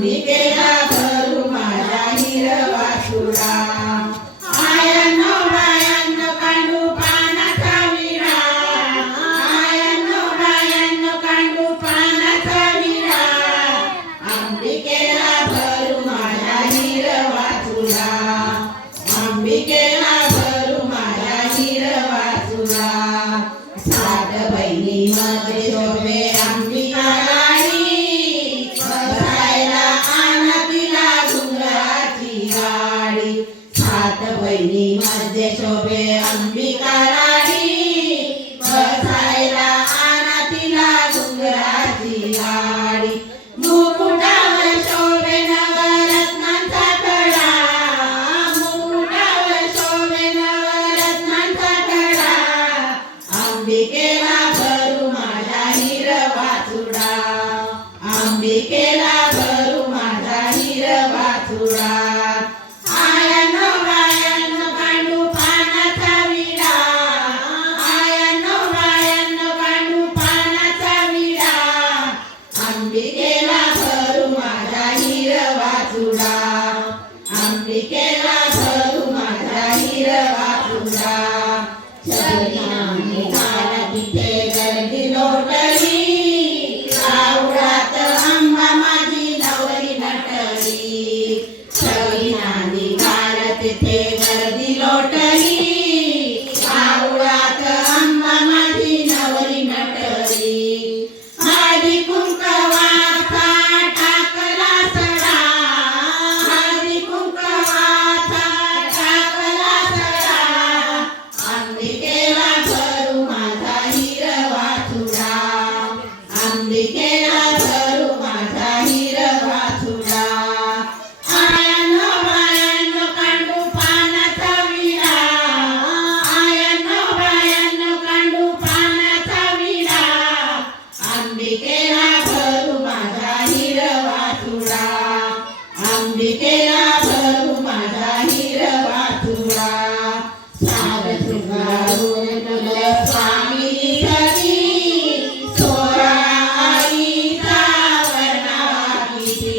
अंबिकेला करू माझा हिरवासुरा. आयन रायन कांडू पानाचा विरा. आयन रायन कांडू सात बहिणी मध्ये शोभे अंबिकाला अंबिकेला भरू माझा हिरवा चुडा. आयनो पानाचा विडा. पानाचा विडा. अंबिकेला भरू माझा हिरवा चुडा. अंबिकेला भरू माझा हिरवा चुडा. तिथे गर्दी अंबिकेला भरू माझा हिरवा चुडा अंबिकेला भरू माझा हिरवा चुडा साग तुला स्वामी सती सोळा आईचा वर्णावा किती